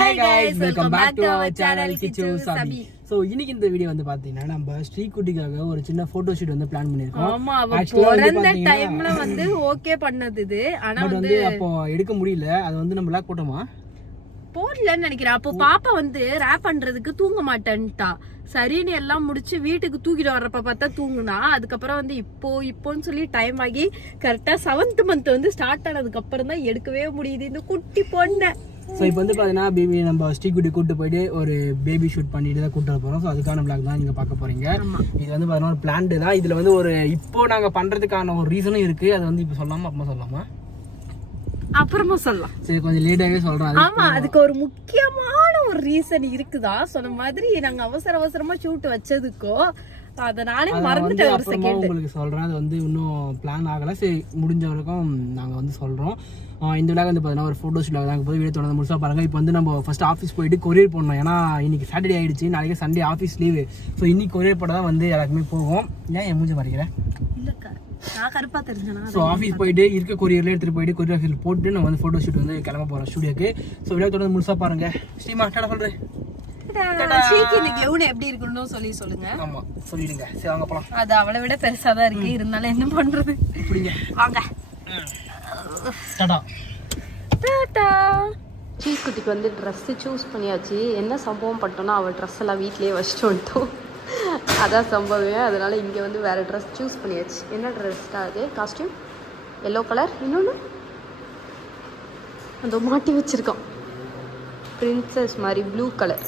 Hi guys, welcome back to our channel Kichu Sabi. So இன்னைக்கு இந்த video வந்து பாத்தீங்கன்னா நம்ம ஸ்ரீகுட்டிக்காக ஒரு சின்ன போட்டோ ஷூட் வந்து பிளான் பண்ணிருக்கோம். ஆமா, அவ பிறந்த டைம்ல வந்து ஓகே பண்ணது இது. ஆனா வந்து அப்போ எடுக்க முடியல. அது வந்து நம்ம லாக் போட்டோமா? போடலன்னு நினைக்கிறேன். அப்போ பாப்பா வந்து ரேப் பண்றதுக்கு தூங்க மாட்டேன்ட்டா. சரின்னு எல்லாம் முடிச்சு வீட்டுக்கு தூக்கிட்டு வர்றப்ப பார்த்தா தூங்குனா. அதுக்கப்புறம் வந்து இப்போன்னு சொல்லி டைம் ஆகி கரெக்டா 7th மந்த் வந்து ஸ்டார்ட் ஆனதுக்கு அப்புறம் தான் எடுக்கவே முடியுது இந்த குட்டி பொண்ணை. ஸோ இப்போ வந்து பார்த்தீங்கன்னா பேபி நம்ம ஸ்ரீகுட்டி கூட்டு போயிட்டு ஒரு பேபி ஷூட் பண்ணிட்டு தான் கூட்டு போகிறோம். ஸோ அதுக்கான பிளாக் தான் நீங்கள் பார்க்க போறீங்க. இது வந்து பார்த்தீங்கன்னா ஒரு பிளான்டு தான். இதில் வந்து ஒரு இப்போ நாங்கள் பண்ணுறதுக்கான ஒரு ரீசனும் இருக்குது. அது வந்து இப்போ சொல்லாமா அப்புறமா சொல்லலாமா? அப்புறமா சொல்லலாம். சரி, கொஞ்சம் லேட்டாகவே சொல்கிறேன். ஆமா, அதுக்கு ஒரு முக்கியமான ஒரு ரீசன் இருக்குதா. சொன்ன மாதிரி நாங்கள் அவசரமா ஷூட் வச்சதுக்கோ அதனாலே மறந்துட்டேன். ஒரு செகண்ட் உங்களுக்கு சொல்கிறேன். அது வந்து இன்னும் பிளான் ஆகலை. சரி, முடிஞ்ச வரைக்கும் நாங்கள் வந்து சொல்கிறோம். இந்த விழா வந்து பார்த்தீங்கன்னா ஒரு ஃபோட்டோ ஷூட் ஆகுது. அங்கே போய் வீடியோ தொடர்ந்து முழுசாக பாருங்கள். இப்போ வந்து நம்ம ஃபஸ்ட் ஆஃபீஸ் போயிட்டு கொரியர் போடணும். ஏன்னா இன்னைக்கு சாட்டர்டே ஆகிடுச்சு, நாளைக்கு சண்டே ஆஃபீஸ் லீவு. ஸோ இன்னைக்கு கொரியர் போட தான் வந்து எல்லாருக்குமே போகும். ஏன் என் மூஞ்சி மறைக்கிறேன்? நான் கருப்பா தெரிஞ்சேனா. ஸோ ஆஃபீஸ் போயிட்டு இருக்க கொரியர்லேயே எடுத்துகிட்டு போயிட்டு கொரியர் ஆஃபீஸில் போட்டு நம்ம வந்து ஃபோட்டோ ஷூட் வந்து கிளம்ப போகிறோம் ஸ்டூடியோக்கு. ஸோ வீடியோ தொடர்ந்து முழுசாக பாருங்கள். ஸ்ரீமா டாடா சொல்கிறேன். எப்படி இருக்குன்னு சொல்லி சொல்லுங்க. ஆமா, சொல்லிடுங்க. சரி, வாங்க போலாம். அது அவளை விட பெருசா தான் இருக்கு. இருந்தாலும் என்ன பண்றது? இப்படிங்க வாங்க. டாடா டாடா. ஸ்ரீகுட்டிக்கு வந்து ட்ரெஸ் சூஸ் பண்ணியாச்சு. என்ன சம்பவம் பண்ணிட்டோம்னா அவள் ட்ரெஸ் எல்லாம் வீட்லயே வச்சுட்டு வந்துட்டோம். அதான் சம்பவமே. அதனால இங்க வந்து வேற ட்ரெஸ் சூஸ் பண்ணியாச்சு. என்ன ட்ரெஸ் தான் அது? Costume yellow colour. இன்னொன்று அந்த மாட்டி வச்சிருக்கான் பிரின்சஸ் மாதிரி ப்ளூ கலர்.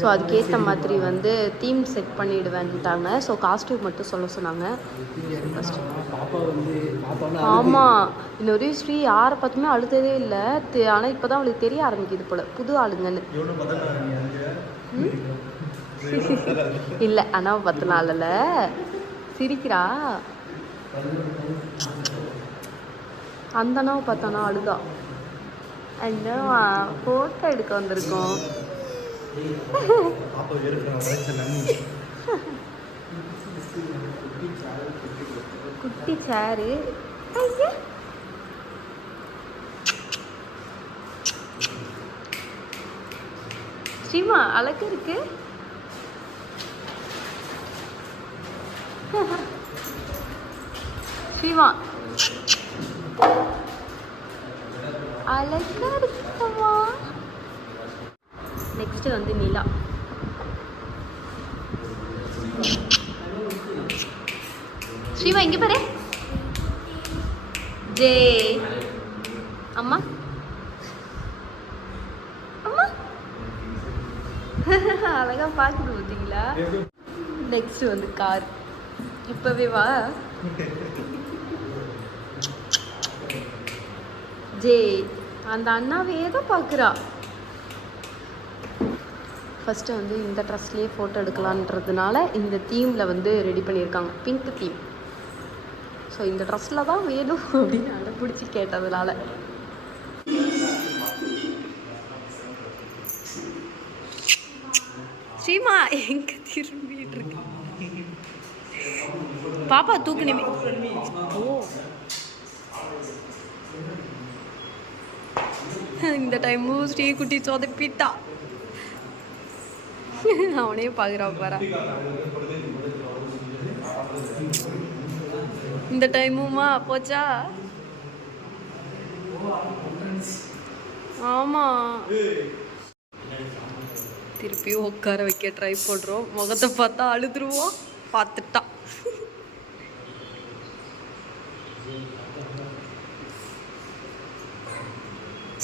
ஸோ அதுக்கேற்ற மாதிரி வந்து தீம் செட் பண்ணிடுவேன்ட்டாங்க. ஸோ காஸ்டியூம் மட்டும் சொல்ல சொன்னாங்க. ஆமாம், இன்னொரு ஸ்ரீ யாரை பார்த்துமே அழுததே இல்லை. ஆனால் இப்போ தான் அவளுக்கு தெரிய ஆரம்பிக்குது போல் புது ஆளுங்கன்னு. இல்லை, ஆனால் 10 நாளில் சிரிக்கிறா. அந்த அண்ணாவை பார்த்தானா அழுதா. அண்ணா ஃபோட்டோ எடுக்க வந்திருக்கோம். குட்டி சேரு. ஸ்ரீமா அழகா இருக்கு. ஸ்ரீமா அழகா இருக்குமா. நெக்ஸ்ட் வந்து நிலா. ஸ்ரீமா இங்க பாரு. ஜே அம்மா அம்மா அழகா பாக்குது பார்த்தீங்களா. நெக்ஸ்ட் வந்து கார். இப்பவே வா. ஜே அந்த அண்ணாவே தான் பார்க்குறா. ஃபஸ்ட்டு வந்து இந்த ட்ரெஸ்லேயே ஃபோட்டோ எடுக்கலான்றதுனால இந்த தீமில் வந்து ரெடி பண்ணியிருக்காங்க, பிங்க் தீம். ஸோ இந்த ட்ரெஸ்ஸில் தான் வேணும் அப்படின்னு அடம்பிடிச்சி கேட்டதுனால. ஸ்ரீமா எங்கே திரும்பிட்டு இருக்கு? பாப்பா தூக்குனிமே. ஓ, இந்த டைமு ஸ்ரீகுட்டி சொதப்பிட்டா. அவனே பாக்குறா பாரா. இந்த டைமுமா போச்சா? ஆமா, திருப்பி உட்கார வைக்க ட்ரை பண்றோம். முகத்தை பார்த்தா அழுதுருவோம். பார்த்துட்டா.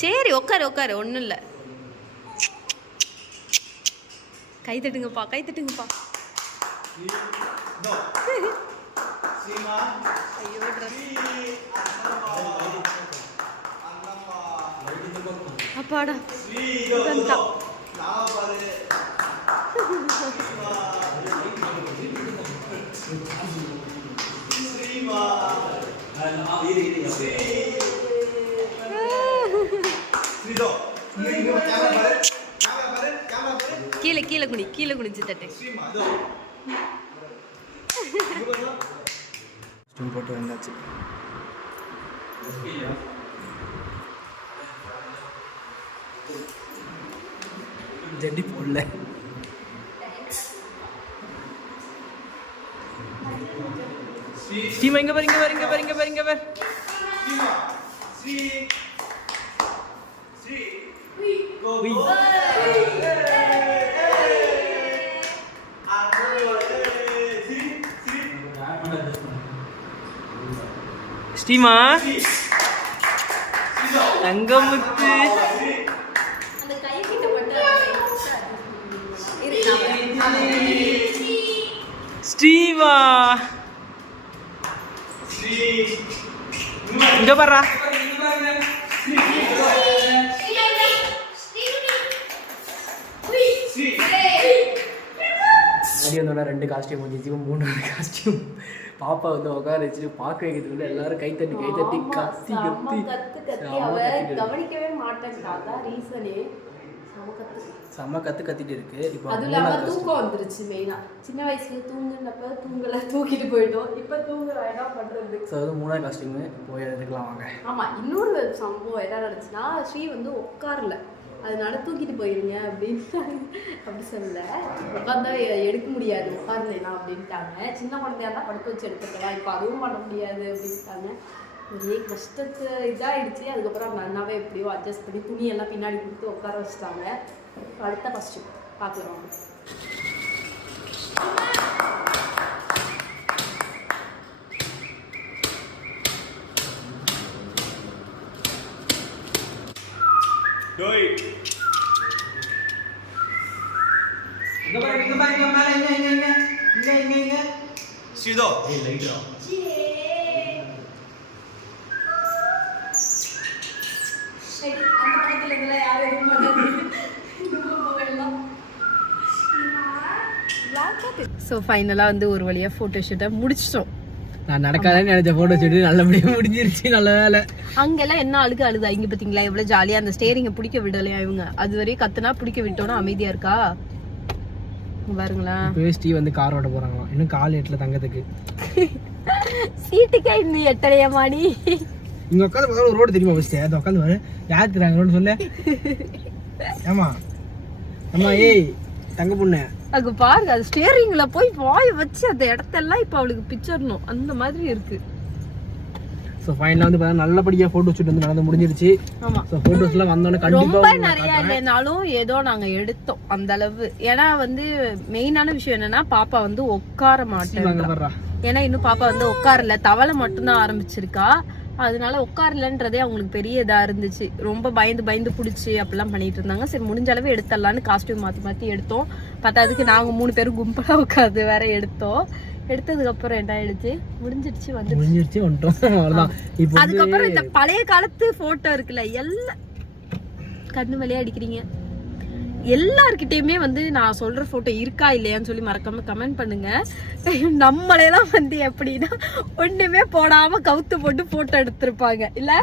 சரி, உட்காரு ஒன்றும் இல்லை. கை தட்டுங்கப்பா, கை தட்டுங்கப்பா. ஐயோ, அப்பாடா கீழே கீழே குனி, கீழே குனிஞ்சு தட்டு. போட்டு வந்தாச்சு. ஜெட்டி போடல. ஸ்ரீமா இங்க பாரு, இங்க பாரு, இங்க பாரு, இங்க பாரு, இங்க பாரு. ஸ்ரீ ஸ்ரீ கோவி ஸ்ரீமா தங்கமுத்து ஸ்ரீமா இங்க பாரு. வந்தோட 2 காஸ்டியூம் வந்துச்சு, 3வது காஸ்டியூம். பாப்பா வந்து உட்கார வச்சு பார்க்க வைக்கிறதுக்குள்ள எல்லாரும் கைத்தட்டி கைத்தட்டி கத்தி கவனிக்கவே மாட்டேன். செம்ம கத்திட்டு இருக்கு. இப்போ அது இல்லாம தூக்கம் வந்துருச்சு. மெயினா சின்ன வயசுல தூங்குனப்ப தூங்கல, தூக்கிட்டு போயிட்டோம். இப்ப தூங்குற என்ன பண்றது? ஸோ அது 3வது காஸ்டியூம் போய் எடுத்துக்கலாம் வாங்க. ஆமா, இன்னொரு சம்பவம் என்ன நடந்துச்சுன்னா, ஸ்ரீ வந்து உட்காரல, அதனால தூக்கிட்டு போயிருங்க அப்படின்னு அப்படி சொல்லல. உட்காந்தா எடுக்க முடியாது, உட்காரலைனா அப்படின்ட்டாங்க. சின்ன குழந்தையா இருந்தால் படுக்க வச்சு எடுத்துக்கலாம், இப்போ அதுவும் பண்ண முடியாது அப்படின்ட்டாங்க. ஒரே கஷ்டத்து இதாகிடுச்சு. அதுக்கப்புறம் அந்த அண்ணாவே எப்படியோ அட்ஜஸ்ட் பண்ணி துணியெல்லாம் பின்னாடி கொடுத்து உட்கார வச்சுட்டாங்க. அடுத்த ஃபஸ்ட்டு பார்க்கலாம். ஸோ ஃபைனலாக வந்து ஒரு வழியாக ஃபோட்டோ ஷூட்டை முடிச்சிட்டோம். நான் நடக்காதேன்னு நினைச்ச ஃபோட்டோ ஷூட்டு நல்லபடியாக முடிஞ்சிருச்சு. நல்ல வேலை. அங்கெல்லாம் என்ன அழுதா இங்கே பார்த்தீங்களா எவ்வளோ ஜாலியாக அந்த ஸ்டேரிங்கை பிடிக்க விடலையா இவங்க. அது வரையும் கத்துனா பிடிக்க விட்டோன்னா அமைதியாக இருக்கா பாருங்களேன். இப்போ ஸ்டீ வந்து கார் ஓட்ட போகிறாங்களாம், இன்னும் கால் எட்டில் தங்கத்துக்கு. சீட்டுக்கா இன்னும் எட்டலையா மாடி. இங்கே உட்காந்து பார்த்தா ஒரு ரோடு தெரியுமா ஃபஸ்ட்டு? அதை உட்காந்து வர யார் தெரியாங்க ரோடு சொல்ல. ஆமா அம்மா ஏய் தங்க பொண்ணு அங்க பாருங்க, அது ஸ்டேரிங்ல போய் வாய் வச்சு அந்த இடத்தெல்லாம் இப்போ அவளுக்கு பிச்சர்ணும் அந்த மாதிரி இருக்கு. ஸோ ஃபைனலாக வந்து பார்த்தா நல்லபடியாக ஃபோட்டோ ஷூட் வந்து நடந்து முடிஞ்சிருச்சு. ஆமாம், ஸோ ஃபோட்டோஸ்லாம் வந்தோடனே ரொம்ப கண்டிப்பாக நிறைய இல்லைனாலும் ஏதோ நாங்கள் எடுத்தோம் அந்த அளவு. ஏன்னா வந்து மெயினான விஷயம் என்னன்னா, பாப்பா வந்து உட்கார மாட்டேன். ஏன்னா இன்னும் பாப்பா வந்து உட்காரல, தவளை மட்டும்தான் ஆரம்பிச்சிருக்கா. அதனால உட்காரலன்றதே அவங்களுக்கு பெரிய இதா இருந்துச்சு. ரொம்ப பயந்து பிடிச்சி அப்படிலாம் பண்ணிட்டு இருந்தாங்க. சரி முடிஞ்ச அளவு எடுத்துடலான்னு காஸ்டியூம் மாற்றி எடுத்தோம். பார்த்ததுக்கு நாங்கள் 3 பேரும் கும்பலாக உட்காந்து வேற எடுத்தோம். எடுத்ததுக்கு அப்புறம் என்ன ஆயிடுச்சு, முடிஞ்சிருச்சு வந்துட்டோம். அதுக்கப்புறம் இந்த பழைய காலத்து போட்டோ இருக்குல்ல, எல்லாம் கண்ணு வழியா அடிக்கிறீங்க. எல்லார்கிட்டயுமே வந்து நான் சொல்ற போட்டோ இருக்கா இல்லையான்னு சொல்லி மறக்காம கமெண்ட் பண்ணுங்க. நம்மளெல்லாம் வந்து எப்படின்னா ஒண்ணுமே போடாம கவுத்து போட்டு போட்டோ எடுத்திருப்பாங்க இல்ல,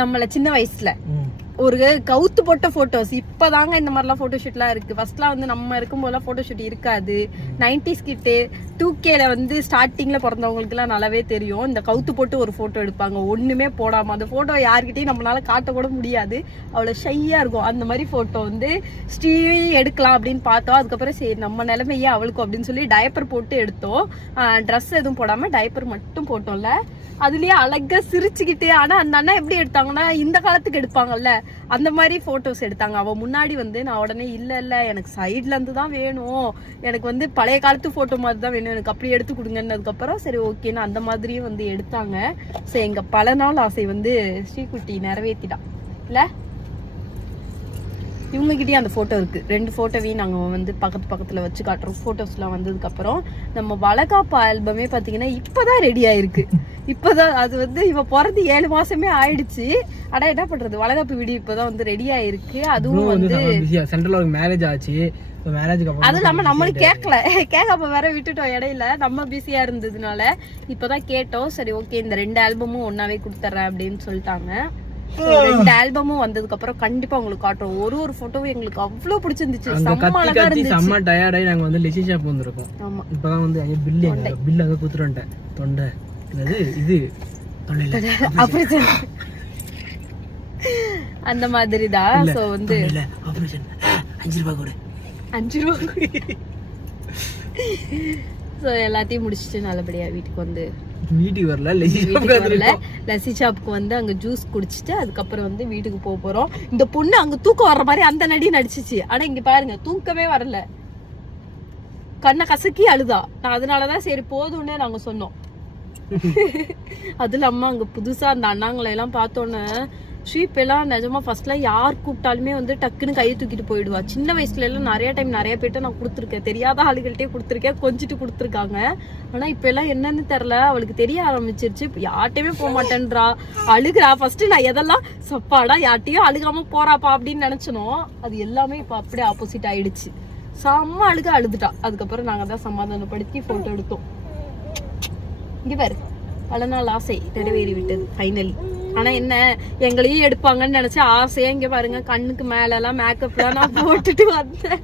நம்மள சின்ன வயசுல ஒரு கவுத்து போட்ட போட்டோஸ். இப்பதாங்க இந்த மாதிரிலாம் போட்டோ ஷூட்லாம் இருக்கு. ஃபர்ஸ்ட்லாம் வந்து நம்ம இருக்கும் போதெல்லாம் போட்டோ ஷூட் இருக்காது. 90s கிட்டு 2Kல வந்து ஸ்டார்டிங்ல பிறந்தவங்களுக்கு எல்லாம் நல்லாவே தெரியும். இந்த கவுத்து போட்டு ஒரு போட்டோ எடுப்பாங்க ஒண்ணுமே போடாம. அந்த போட்டோ யார்கிட்டயும் நம்மளால காட்ட கூட முடியாது, அவ்வளவு ஷையா இருக்கும். அந்த மாதிரி போட்டோ வந்து ஸ்ரீ எடுக்கலாம் அப்படின்னு பார்த்தோம். அதுக்கப்புறம் சரி நம்ம நிலைமையே அவளுக்கும் அப்படின்னு சொல்லி டயப்பர் போட்டு எடுத்தோம். ட்ரெஸ் எதுவும் போடாம டயப்பர் மட்டும் போட்டோம்ல. அதுலயே அழகா சிரிச்சுக்கிட்டு. ஆனா அந்த அண்ணா எப்படி எடுத்தாங்கன்னா, இந்த காலத்துக்கு எடுப்பாங்கல்ல அந்த மாதிரி போட்டோஸ் எடுத்தாங்க. அவ முன்னாடி வந்து நான் உடனே இல்ல எனக்கு சைட்ல இருந்து தான் வேணும், எனக்கு வந்து பழைய காலத்து போட்டோ மாதிரி தான் வேணும், எனக்கு அப்படி எடுத்து கொடுங்கன்னதுக்கு அப்புறம் சரி ஓகேன்னு அந்த மாதிரியும் வந்து எடுத்தாங்க. ஸோ எங்க பல நாள் ஆசை வந்து ஸ்ரீகுட்டி நிறைவேற்றிட்டான் இல்ல. இவங்க கிட்டே அந்த போட்டோ இருக்கு. 2 போட்டோவையும் நாங்க வந்து பக்கத்துல வச்சு காட்டுறோம். போட்டோஸ் எல்லாம் வந்ததுக்கு அப்புறம் நம்ம வளகாப்பு ஆல்பமே பாத்தீங்கன்னா இப்பதான் ரெடி ஆயிருக்கு. இப்பதான் அது வந்து இவ பிறந்து 7 மாசமே ஆயிடுச்சு. ஆனா என்ன பண்றது, வளகாப்பு வீடியோ இப்பதான் வந்து ரெடி ஆயிருக்கு. அதுவும் வந்து சென்ட்ரல் ஒரு மேரேஜ் ஆச்சு. அது இல்லாம நம்மளும் கேட்காம வேற விட்டுட்டோம் இடையில, நம்ம பிஸியா இருந்ததுனால. இப்பதான் கேட்டோம், சரி ஓகே இந்த 2 ஆல்பமும் ஒன்னாவே கொடுத்துறேன் அப்படின்னு சொல்லிட்டாங்க. 2 ஆல்பமும் வந்ததுக்கு அப்புறம் கண்டிப்பா உங்களுக்கு காட்டுறோம். ஒரு போட்டோவும் எங்களுக்கு அவ்வளவு பிடிச்சிருந்துச்சு. செம்ம அழகா இருந்துச்சு. செம்ம டயர்ட் ஆகி நாங்க வந்து லிசி ஷாப் வந்திருக்கோம். ஆமா, இப்பதான் வந்து பில் அங்க குத்துறேன். தொண்டை இது தொண்டையில அப்படி அந்த மாதிரி தான். ஸோ வந்து ஆபரேஷன் 5 ரூபாய் கொடு, 5 ரூபா. ஸோ எல்லாத்தையும் முடிச்சுட்டு நல்லபடியா வீட்டுக்கு வந்து வீட்டுக்கு வரல, லஸ்ஸி ஷாப்புக்கு வந்து அங்க ஜூஸ் குடிச்சிட்டு அதுக்கப்புறம் வந்து வீட்டுக்கு போறோம். இந்த பொண்ணு அங்க தூக்கம் வர்ற மாதிரி அந்த நடி நடிச்சிச்சு. ஆனா இங்க பாருங்க தூக்கமே வரல, கண்ணை கசக்கி அழுதா. நான் அதனாலதான் சரி போதும்னே நாங்க சொன்னோம். அதுல அம்மா அங்க புதுசா அந்த அண்ணாங்களை எல்லாம் பார்த்தோன்னே ஷீப் எல்லாம் நிஜமா ஃபர்ஸ்ட்லாம் யார் கூப்பிட்டாலுமே வந்து டக்குன்னு கையை தூக்கிட்டு போயிடுவா. சின்ன வயசுல எல்லாம் நிறைய டைம் நிறைய பேர்ட்ட நான் கொடுத்துருக்கேன், தெரியாத ஆளுகள்ட்டே கொடுத்துருக்கேன், கொஞ்சிட்டு கொடுத்துருக்காங்க. ஆனா இப்ப எல்லாம் என்னன்னு தெரியல, அவளுக்கு தெரிய ஆரம்பிச்சிருச்சு. யார்ட்டையுமே போக மாட்டேன்றா, அழுகுறா. ஃபர்ஸ்ட் நான் எதெல்லாம் சப்பாடா யார்ட்டையும் அழுகாம போறாப்பா அப்படின்னு நினைச்சனோ அது எல்லாமே இப்ப அப்படியே ஆப்போசிட் ஆயிடுச்சு. செம்ம அழுதுட்டா. அதுக்கப்புறம் நாங்க தான் சமாதானப்படுத்தி போட்டோ எடுத்தோம். இங்க பாரு, பல நாள் ஆசை நிறைவேறி விட்டது ஃபைனலி. ஆனா என்ன, எங்களையும் எடுப்பாங்கன்னு நினைச்ச ஆசையா. இங்க பாருங்க கண்ணுக்கு மேல எல்லாம் மேக்கப்லாம் நான் போட்டுட்டு வந்தேன்.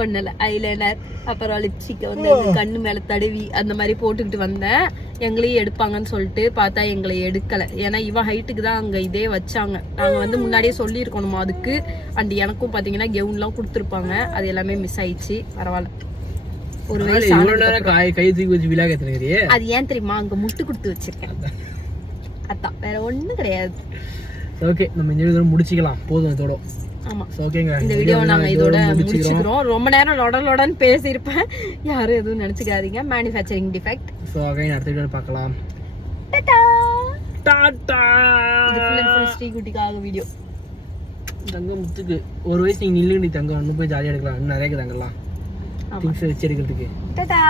ஒண்ணு இல்ல, ஐலைனர் அப்புறம் லிப்ஸ்டிக் வந்து கண்ணு மேல தடவி அந்த மாதிரி போட்டுக்கிட்டு வந்தேன். எங்களையும் எடுப்பாங்கன்னு சொல்லிட்டு பார்த்தா எங்களை எடுக்கல. ஏன்னா இவன் ஹைட்டுக்கு தான் அங்க இதே வச்சாங்க. நாங்க வந்து முன்னாடியே சொல்லி இருக்கணுமா அதுக்கு. அண்ட் எனக்கும் பாத்தீங்கன்னா கெவுன் எல்லாம் கொடுத்துருப்பாங்க, அது எல்லாமே மிஸ் ஆயிடுச்சு. பரவாயில்ல, ஒரு வயசு கை தூக்கி வச்சு விழா கேத்துறீங்க. அது ஏன் தெரியுமா, அங்க முட்டு கொடுத்து வச்சிருக்கேன். அதான், வேற ஒண்ணும் கிடையாது. ஓகே, நம்ம இந்த வீடியோ முடிச்சிக்கலாம், போதும் இதோட. ஆமா, ஓகேங்க, இந்த வீடியோ நாங்க இதோட முடிச்சுக்கிறோம். ரொம்ப நேரம் லொடலொடன்னு பேசியிருப்பேன், யாரும் எதுவும் நினைச்சுக்காதீங்க. Manufacturing defect. சோ அகைன் அடுத்த வீடியோல பார்க்கலாம். டாடா டாடா. இது ஃபுல் அண்ட் ஃபுல் ஸ்ரீகுட்டிக்காக வீடியோ. தங்க முத்துக்கு ஒரு வயசு நீங்க நில்லுங்க, நீ தங்க இன்னும் போய் ஜாலியா எடுக்கலாம், இன்னும் நிறைய தங்கலாம் திங்ஸ் வச்சு எடுக்கிறதுக்கு. டாடா.